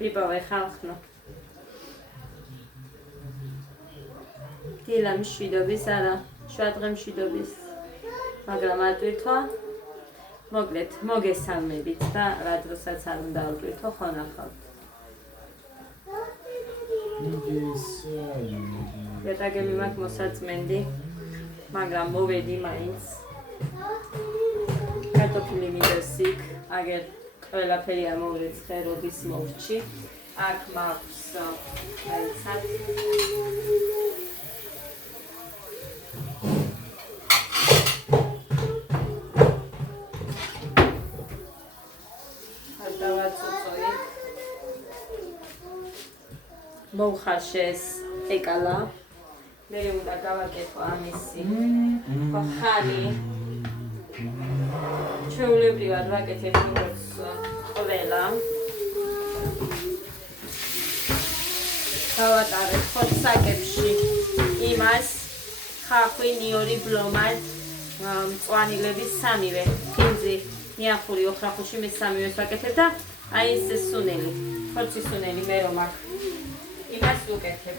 ვიპოვე ხალხნო. დილა მშვიდობის არა, შვადღე მშვიდობის. მაგრამ არ ტვირთვა. მოკლედ, მოგესალმებით და რა დროსაც არ უნდა ავტვირთო, ხო ნახავთ. ვეტაგები მაქვს მოსაწმენდი, მაგრამ მოვედი მაინც. კარტოფილი მიდევს იქ, აგერ ყველაფერი ამოვრეცხე, როდის მოვჭი. აქ მაქვს აიცად. მოვხარშეს ეკალა. მე უნდა გავაკეთო ამისი ხარი. ჩვეულებრივად ვაკეთებ როგორც ყველა. გავატარებ ხორცსაკებში იმას ხახვი, ნიორი, ბლომად, მწვანილების სამივე, ფინზი, ნიახური, ოხრახუში მე სამივეს ვაკეთებ და აი ეს სუნელი, ხორცის სუნელი მე რომ აქ იმას ვუკეთებ.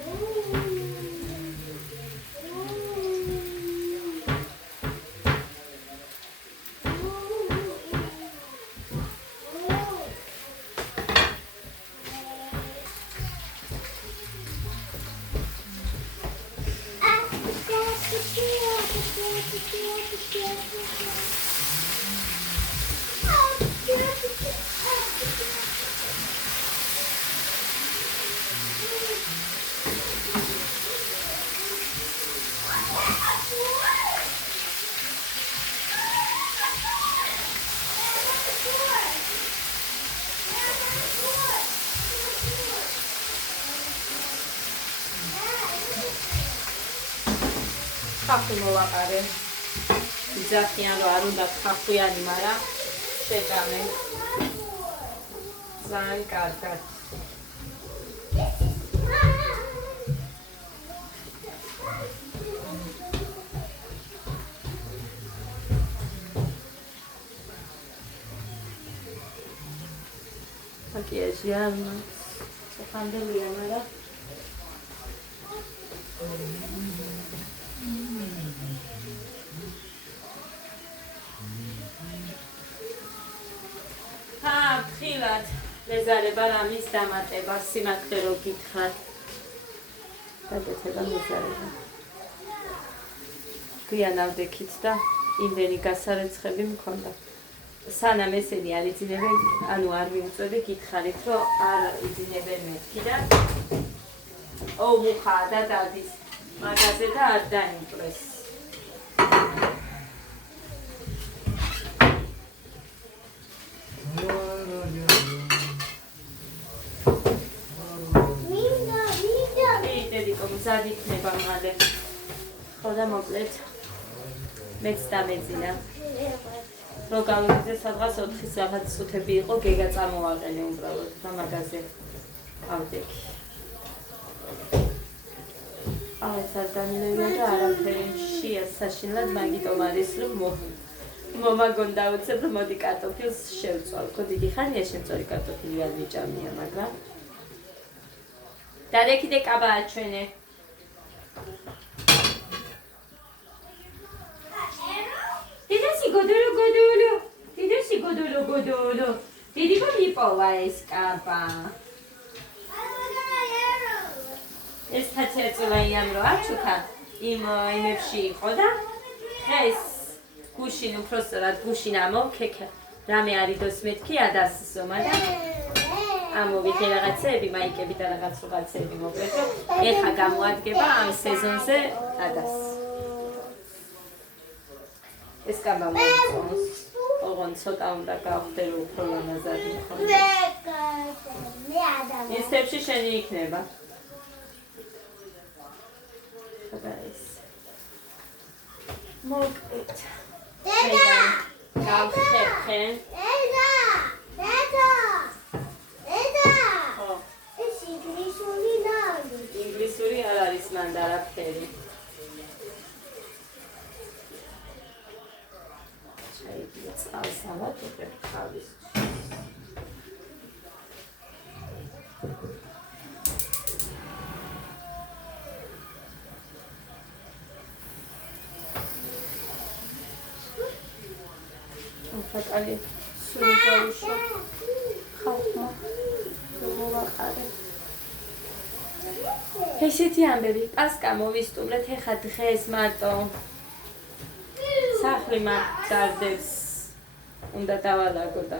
ხახვი მოვაყარე. იძახიან რომ არ უნდა ხახვიანი, მაგრამ შეჭამე. ძალიან კარგად. მაკიაჟი არ მაქვს. ხანდელია, მაგრამ ხილად მეზარება რამის დამატება, სიმართლე რო გითხრათ. გადაცემა მეზარება. გვიან ავდექით და იმდენი გასარეცხები მქონდა. სანამ ესენი არ იძინებენ, ანუ არ მივუწოდე, გითხარით, რომ არ იძინებენ მეთქი და მუხა და დადის მაგაზე და არ დაიმპრეს. მზად იქნება მალე. ხო და მოკლედ მეც დამეძინა. რო გავიგე სადღაც 4 საათის წუთები იყო, გეგა წამოვაყენე უბრალოდ და მაგაზე ავდექი. ეს არ დამილევია და არაფერი შია საშინლად, მაგიტომ არის რომ მომაგონ დაუცებ რომ მოდი კარტოფილს შევწვალ. ხო დიდი ხანია შემწვარი კარტოფილი არ მიჭამია, მაგრამ დადექიდე კაბაა ჩვენე. Didesi godolo. Didi ko mipova es kaba. ეს თაცეწლაიან რო აჩუქა იმებში იყო და ხეს გუშინ უბრალოდ გუშინ ამოვქექა რამე არიდოს მეთქი ადას ზომა და ამოვიდე რაღაცები მაიკები და რაღაცები მოკლედ ეხა გამოადგება ამ სეზონზე ადას ეს კაბა მოიწონს ოღონ ცოტა უნდა გავხდე რომ უფრო ლამაზად მქონდეს ეს თებში შენი იქნება guys. მოკლედ. დედა. გავხეთე. დედა. ხო. ეს ინგლისური ნაგი. ინგლისური არ არის მანდ არაფერი. შეიძლება წალს ავატებ ხავის. ფატალი სული გავუშვა ხალხმა მოვაყარე ესეთი ამბები პასკა მოვისტუმრეთ ეხა დღეს მარტო სახლი მაგდარდეს უნდა დავალაგო და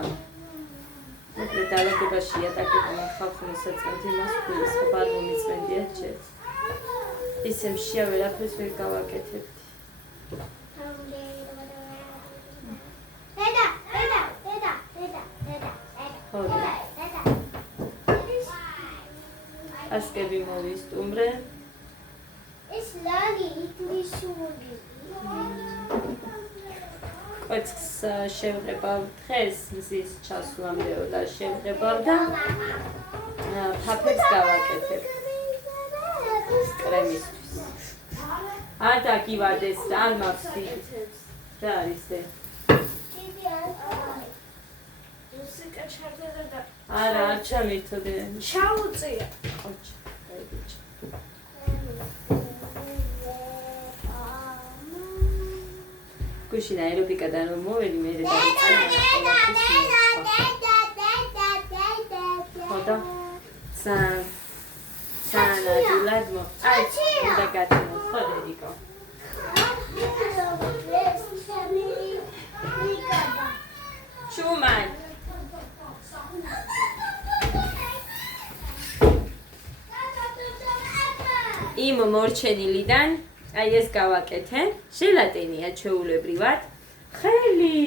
მოკლედ დაალაგებაში იატაკებმა ხალხმა საწმეთ იმას გვილის ხობა არ მომიწმენდიათ ჯერ ისე მშია ვერაფერს ვერ გავაკეთებთ ასკები მოვისტუმრე ეს ლაგი იტლისური კვეცხს შევღებავ დღეს მზის ჩასვლამდეო და შევღებავ და ფაფებს გავაკეთებ კრემისთვის არ დაგივარდეს და არ მახსოვს რა არის ეს მუსიკა ჩარდება და არა არ ჩამიწოდე ჩაუწია ოჩ დაიბიჭე გუშინ აერობიკადან რომ მოვედი მე ხოდა სანადულად აი და გაწმო ხოდა ვიკო ჩუმან იმ მორჩენილიდან აი ეს გავაკეთე ჟელატინია ჩვეულებრივად ხელი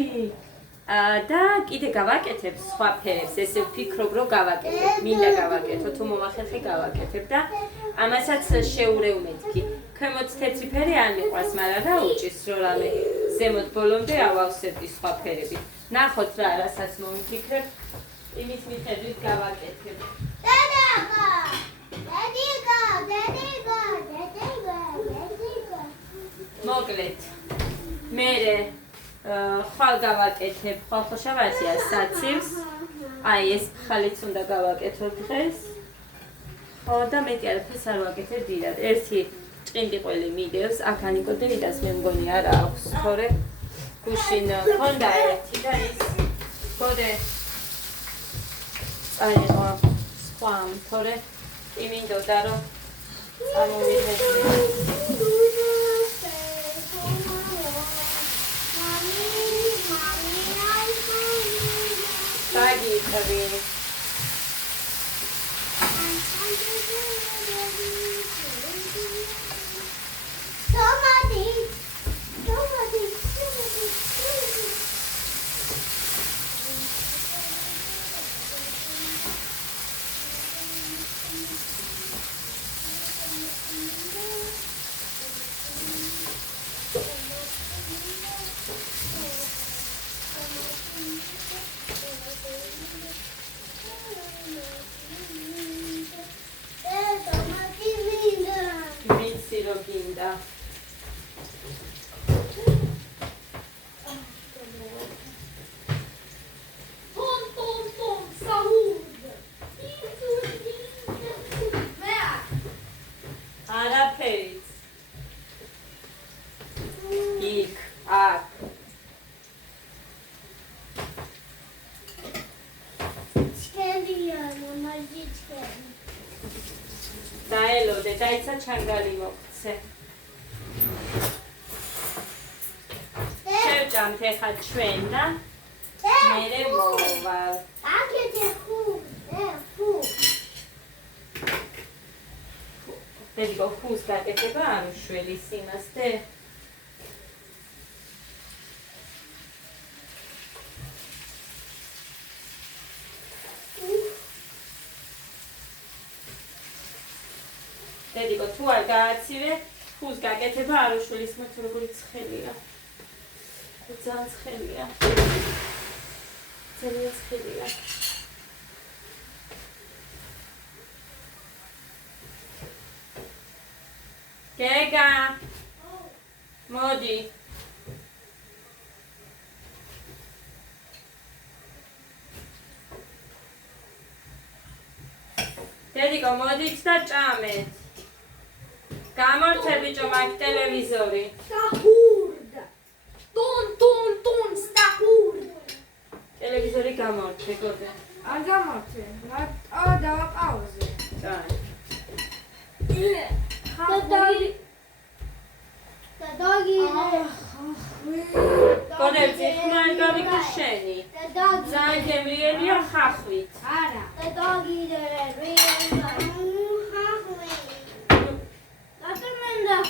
და კიდე გავაკეთებ სხვა ფერებს ესე ვფიქრობ რომ გავაკეთებ მინდა გავაკეთო თუ მომახერხე გავაკეთებ და ამასაც შეურევ მეთქი ქვემოთ თეთრი ფერი არ მიყვარს მაგრამ რა უჭის რომ რამე ზემოთ ბოლომდე ავავსებდი სხვა ფერები ნახოთ რა რასაც მომიფიქრებ იმის მიხედვით გავაკეთებ მოკლედ მე ხვალ გავაკეთებ ხალხოშავაზია საცივს აი ეს ხალიც უნდა გავაკეთო დღეს ხო და მეტი არაფერს არ ვაკეთებ დიდად ერთი ჭყინდი ყველი მიდევს აქ ანიკო დეიდას მე მგონი არა აქვს თორე გუშინ ხონდა ერთი და ის გოდე წაიღო სხვა თორე იმინდოდა რომ ამოვიხედე Dagi, Ginda. Arapet. Ik, ak. დაელოდე, დაიცა ჩანგალი მოგცე. შევჭამთ ეხლა ჩვენ და მერე მოვალ. აკეთე ხუ. დედიკო ხუს გაკეთება არ უშველის იმას დე. დედიკო თუ არ გააცივე ხუს გაკეთება არ უშველის მათ როგორი ცხელია. ძალიან ცხელია. ძალიან ცხელია. გეგა მოდი დედიკო, მოდით და ჭამეთ. გამორთე ბიჭო, მაგ ტელევიზორი. Stahurda. Ton, stahurda. ტელევიზორი გამორთე, გორდა. არ გამორთე. დავაპაუზე. წაი. The doggy. გორდები, ხმარ გავიქო შენი. The doggy. ძალიან გემრიელია ხახვით. არა. The doggy. The real.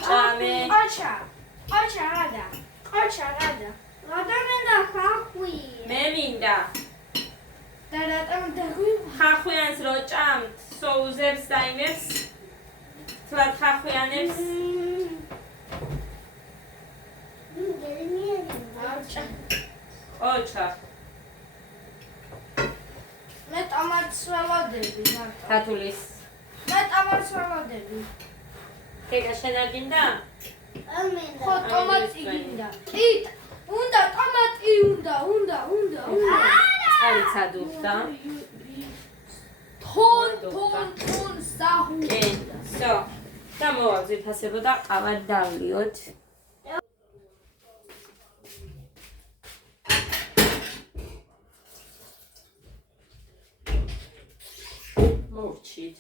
ჭამე. ყოჩა რადა. Adamenda ხახვი. მე მინდა. და რატომ დაგვი? ხახვიანს რო ჭამთ, სოუზებს და იმებს. თვად ხახვიანებს. ოჩა. მე ტომატს ველოდები მარტო. ქათულის. მე ტომატს ველოდები. ეგა შენ არ გინდა? Amenda. ხო ტომატი გინდა. იტ უნდა ტომატი უნდა. არის ადუხდა. თონ საჰუ. კი, სო. და მოვაგზით ასებო და ყავა დავლიოთ. მოვჩით.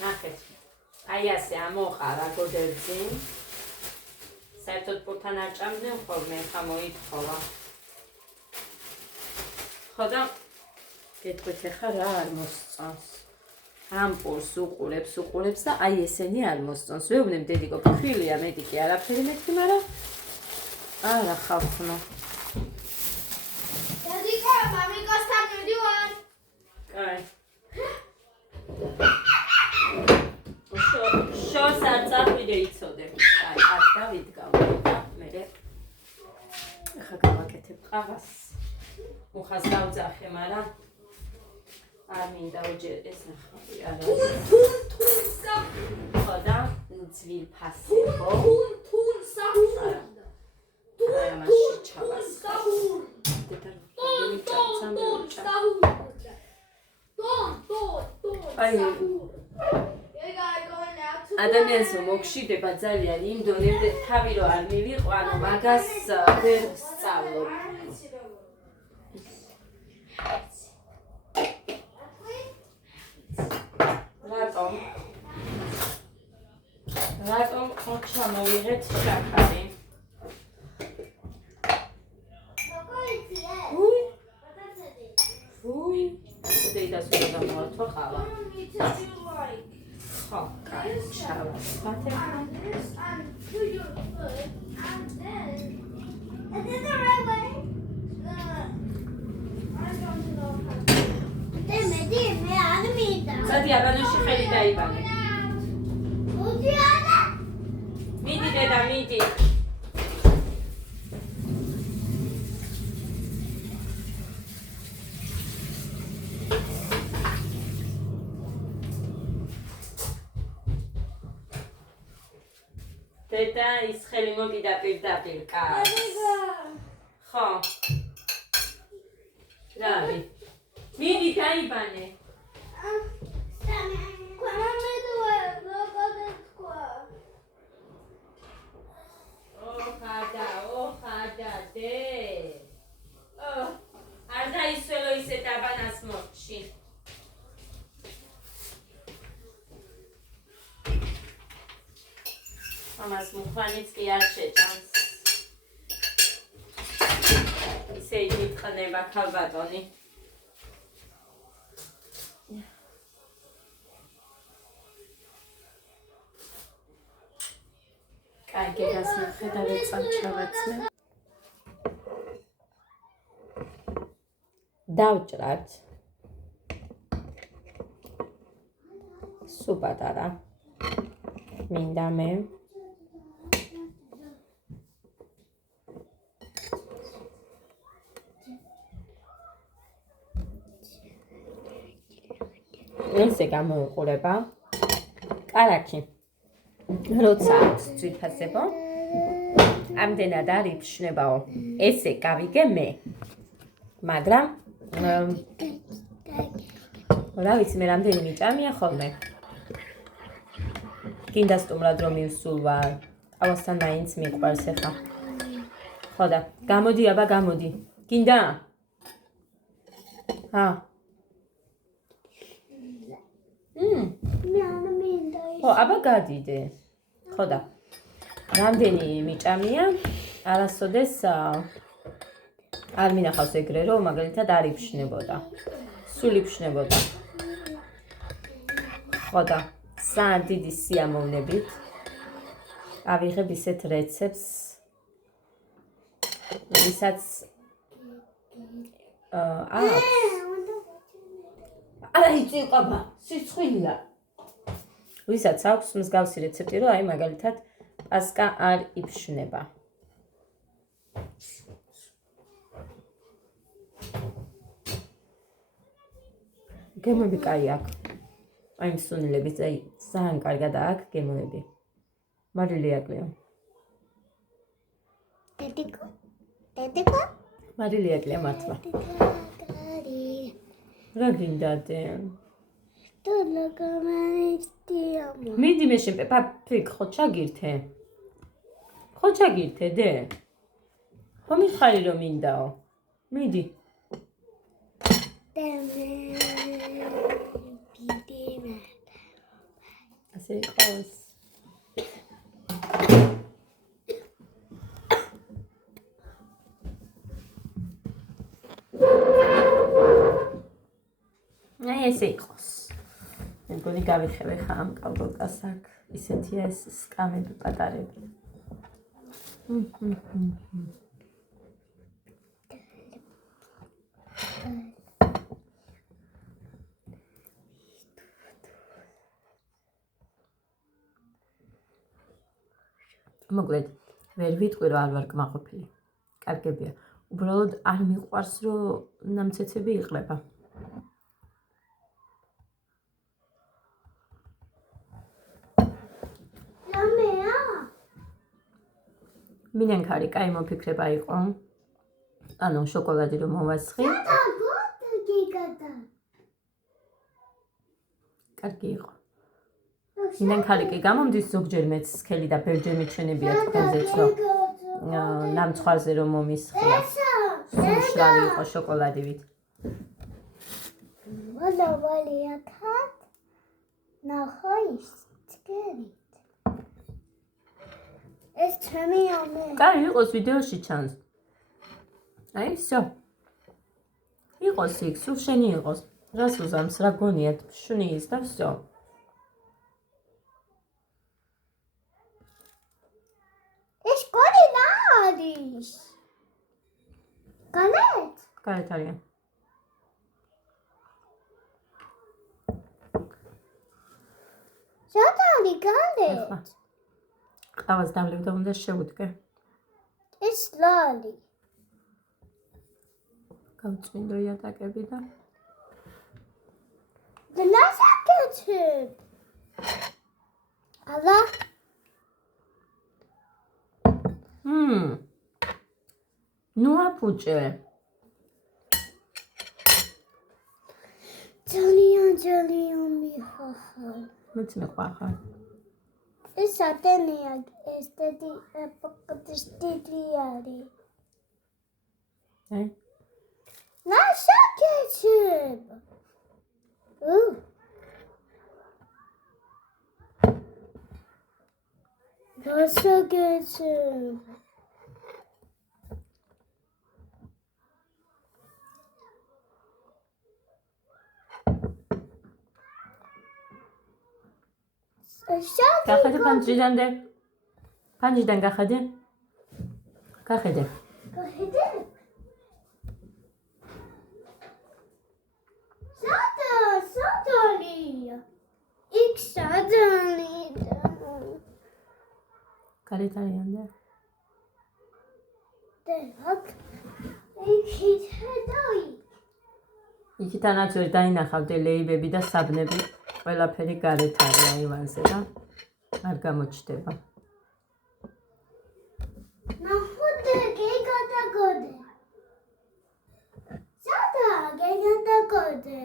ნახეთ. აი ასე ამოყარა გოდერძი. საერთოდ პურთან არ ჭამდნენ ხოლმე, ხა მოითხოვა. ხო და გეტყვით ახლა რა არ მოსწონს. ამ პურს უყურებს და აი ესენი არ მოსწონს. ვეუბნებ დედიკო, ფქვილია მეტი კი არაფერი მეთქი, მაგრამ არა ხავხნო. დედიკო, მამიკოსთან მივდივარ. კაი. შორს არ წახვიდე იცოდე. აი, არ დავიდგავ და მე ახლა გავაკეთებ ყავას. მუხას დავძახე, მაგრამ არ მინდა უჯერ ეს ნახავი არა. ხო და ძვირ ფასი ხო? აი ამაში ჩავას. აი ადამიანს მოგშიდება ძალიან იმ დონემდე თავი რო არ მივიყვანო მაგას ვერ სწავლობ. რატომ ოჩა მოვიღეთ შაქარი? უი, დედას უნდა გამოვართვა ყავა. ხო, კაი, ჩავასვათ. სადი აბანოში ხელი დაიბანე. მიდი დედა, მიდი. დედა ის ხელი მოგიდა პირდაპირ კაცს. ხო. რავი. მიდი დაიბანე. ოხადა დე. არ დაისველო ისე დაბანას მოჩი. ამას მუხანიც კი არ შეჭამს. ისე იტყნება ქალბატონი. კარგი გასმეხე და ვეწამჩავაცნე. დავჭრათ. სუ პატარა. მინდა მე. ესე გამოიყურება. კარაქი. როცა ძვირფასებო. ამდენად არ იფშნებაო. ესე გავიგე მე. მაგრამ რა ვიცი მე რამდენი მიჭამია ხოლმე. გინდა სტუმრად რომ მივსულ ვარ. ყავასთან მაინც მიყვარს ახლა. ხო და გამოდი აბა გამოდი. გინდა? ხო, აბა გადიდე. ხო და რამდენი მიჭამია? არასოდეს არ მინახავს ეგრე რომ მაგალითად არ იფშნებოდა. სულ იფშნებოდა. ხო და დიდი სიამოვნებით ავიღებ ისეთ რეცეპტს ვისაც არა იცი ყაბა სიცხვილია ვისაც აქვს მსგავსი რეცეპტი რომ აი მაგალითად პასკა არ იფშნება გემოები კაი აქვს აი მსუნელების აი ძალიან კარგად აქვს გემოები მარილი აკლია დედიკო მარილი აკლია მართლა რა გინდადე თუ ლოგომანისტია მიდი მე შენ პაპიკ ხო ჩაგირთე დე ხო მითხარი რომ მინდაო მიდი ასე იყოს აი ესე იყოს მე მგონი გავიხევე ხა ამ კალბოკას აქ ისეთია ეს სკამები პატარები მოკლედ ვერ ვიტყვი რომ არ ვარ კმაყოფილი კარგებია უბრალოდ არ მიყვარს რომ ნამცეცები იყლება მინენქარი კაი მოფიქრება იყო ანუ შოკოლადი რომ მოვასხი კარგი იყო მინენქარი კი გამომდის ზოგჯერ მეც სქელი და ბევრჯერ მიჩვენებია თქვენზეც რომ ნამცხვარზე რომ მომისხია სულშლავი იყო შოკოლადივით ვალიათად ნახოის წკერით ეს ჩემი ამე კაი იყოს ვიდეოში ჩანს აი всё იყოს იქ სულ შენი იყოს რას უზამს რა გონიათ შუნის და всё ეს გონი ნადის განეთ კარეთარია შატარი განეთ ყავას დავლებ და უნდა შევუდგე ეს ლალი გავწმინდო იატაკები და ლასაკეთებ ალა ნუ აპუჭე ძალიან მიხახარ მეც მეყვახარ ეს ატენია ეს დიდი არის აი ლასაკეთებ ლასაკეთებ გახედე პანჯიდან გახედე სადალია იქ სადალია კარეთარიანდა დეაქ იქით հետოი იქითანაც ვერ დაინახავდე ლეიბები და საბნები ყველაფერი გარეთ არის აივანზე და არ გამოჩდება ნახოთ გეგადაგოდე სადა გეგადაგოდე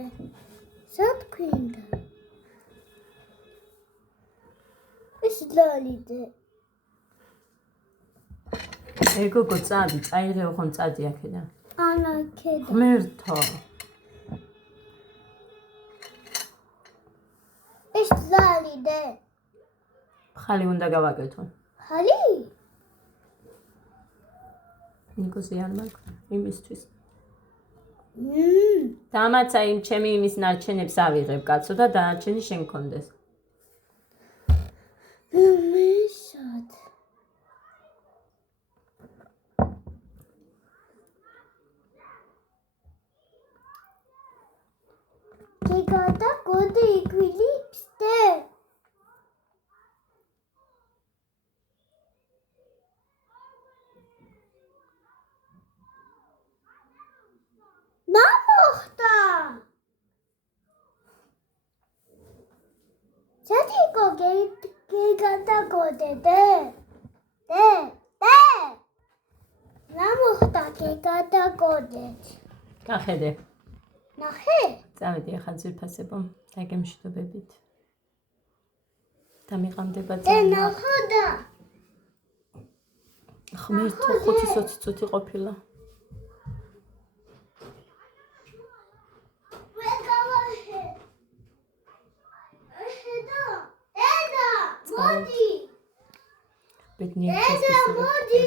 სად ქვინდა? ეს ლალიდე. ეგოგო წადი, წაიღეო ხომ წადი აქედან. ანა ქედა. ღმერთო. ეს ლალიდე. ხალი უნდა გავაკეთო. ხალი? ნიკოსი არ მაქვს იმისთვის. დამაცა იმ ჩემი იმის ნარჩენებს ავიღებ კაცო და დანარჩენი შენ გქონდეს. მისად. გიგადა გოდი იგვილიფსდე. ნამოხტა. ჯადიკო გიგადა გოდე დე. ნამოხტა გიგადა გოდე. გახედე. ნახე? წავედი ახლა ძირფასებო დაგემშვიდობებით. დამიყამდება დე ძალიან. ნახოდა. ღმერთო 5-20 წუთი ყოფილა. ვეგავახე. ედა. მოდი. ბედნიერი ედა მოდი.